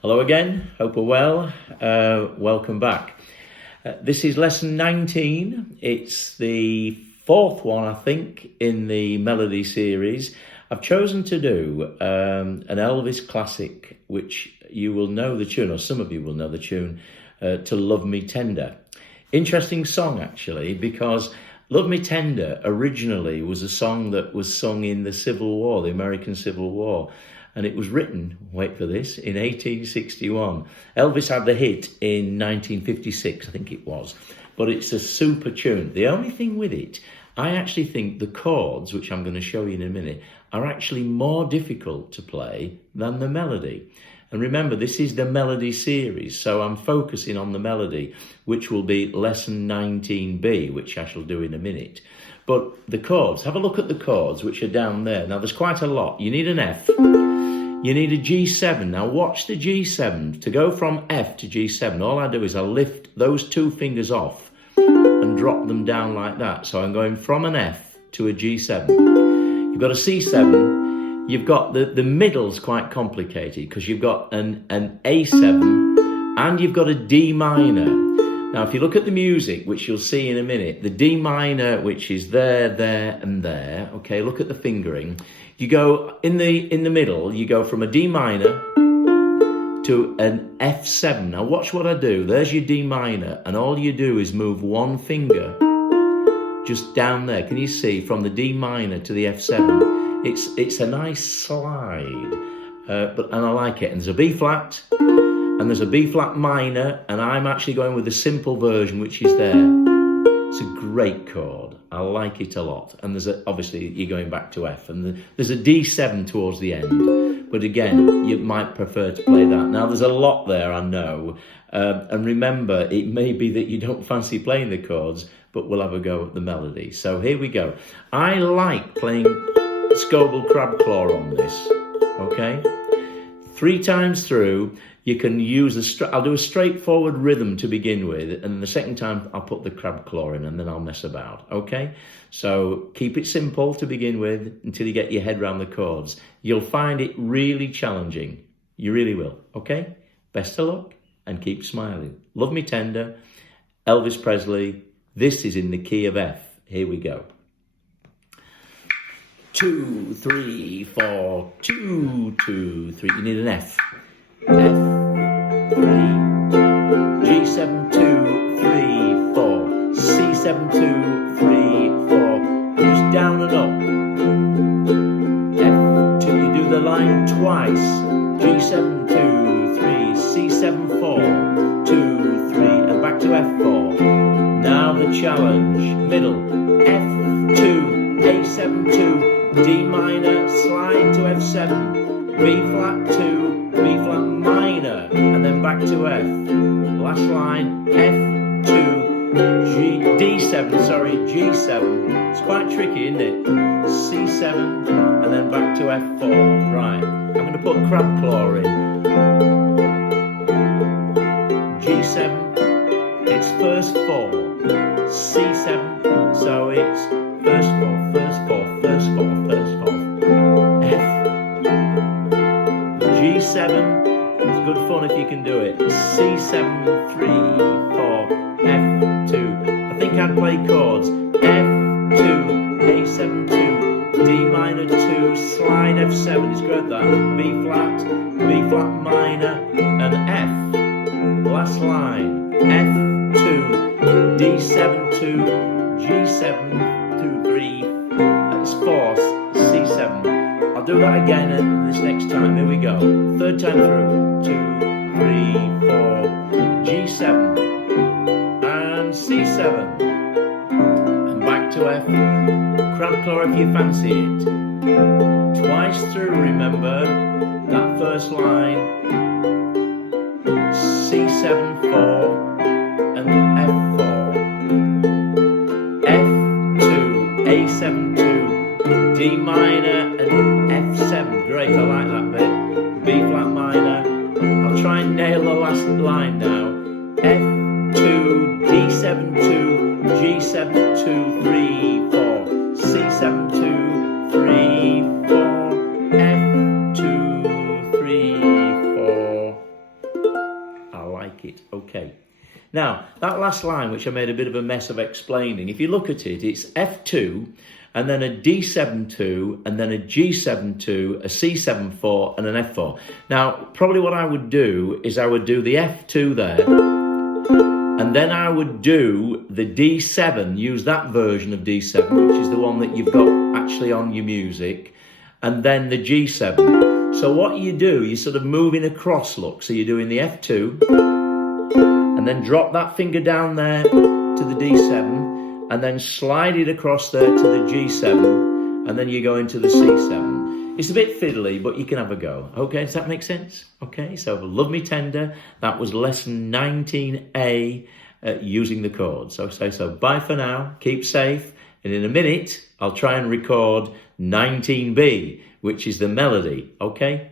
Hello again, hope we're well. Welcome back. This is lesson 19. It's the fourth one, I think, in the melody series. I've chosen to do an Elvis classic, which you will know the tune, or some of you will know the tune, to Love Me Tender. Interesting song, actually, because Love Me Tender originally was a song that was sung in the Civil War, the American Civil War. And it was written, wait for this, in 1861. Elvis had the hit in 1956, I think it was. But it's a super tune. The only thing with it, I actually think the chords, which I'm going to show you in a minute, are actually more difficult to play than the melody. And remember, this is the melody series, so I'm focusing on the melody, which will be lesson 19B, which I shall do in a minute. But the chords, have a look at the chords, which are down there. Now, there's quite a lot. You need an F. You need a G7. Now watch the G7. To go from F to G7, all I do is I lift those two fingers off and drop them down like that. So I'm going from an F to a G7. You've got a C7. You've got the middle's quite complicated because you've got an A7 and you've got a D minor. Now if you look at the music, which you'll see in a minute, the D minor, which is there, there and there, okay, look at the fingering. You go in the middle, you go from a D minor to an F7. Now watch what I do. There's your D minor, and all you do is move one finger just down there. Can you see from the D minor to the F7? It's a nice slide, and I like it. And there's a B flat, and there's a B flat minor, and I'm actually going with the simple version, which is there. It's a great chord. I like it a lot. And obviously you're going back to F, and there's a D7 towards the end. But again, you might prefer to play that. Now there's a lot there, I know. And remember, it may be that you don't fancy playing the chords, but we'll have a go at the melody. So here we go. I like playing Scoville crab claw on this, okay? 3 times through. You can use I'll do a straightforward rhythm to begin with, and the second time I'll put the crab claw in, and then I'll mess about, okay? So keep it simple to begin with until you get your head around the chords. You'll find it really challenging. You really will, okay? Best of luck, and keep smiling. Love Me Tender, Elvis Presley. This is in the key of F. Here we go. 2, 3, 4, 2, 2, 3. You need an F. F. 3, G7, 2, 3, 4, C7, 2, 3, 4, just down and up, F2, you do the line twice, G7, 2, 3, C7, 4, 2, 3, and back to F4, now the challenge, middle, F2, A7, 2, D minor, slide to F7, B flat 2, B flat minor, and then back to F. Last line, F2, G7. It's quite tricky, isn't it? C7, and then back to F4. Right, I'm going to put crab claw in. G7, it's first 4. C7, so it's first 4, first 4, first 4, first 4. G7, it's good fun if you can do it. C7, 3, 4, F2. I think I'd play chords. F2, A7, 2, D minor 2, slide F7, it's good that. B flat minor, and F. Last line, F2, D7, 2, G7, 2, 3, it's 4, C7. I'll do that again this next time. Here we go. Third time through. 2, 3, 4, G7 and C7 and back to F. Crab claw if you fancy it. Twice through, remember that first line. C7, 4 and F4. F2, A7, 2, D minor and F7, great, I like that bit. B flat minor, I'll try and nail the last line now. F2, D7, 2, G7, 2, 3, 4, C7, 2, 3, 4, F2, 3, 4, Okay. Now, that last line, which I made a bit of a mess of explaining, if you look at it, it's F2, and then a D7-2, and then a G7-2, a C7-4, and an F4. Now, probably what I would do is I would do the F2 there, and then I would do the D7, use that version of D7, which is the one that you've got actually on your music, and then the G7. So what you do, you're sort of moving across, look, so you're doing the F2, and then drop that finger down there to the D7, and then slide it across there to the G7, and then you go into the C7. It's a bit fiddly, but you can have a go. Okay, does that make sense? Okay, so Love Me Tender, that was lesson 19A, using the chords. Okay, so bye for now, keep safe, and in a minute, I'll try and record 19B, which is the melody, okay?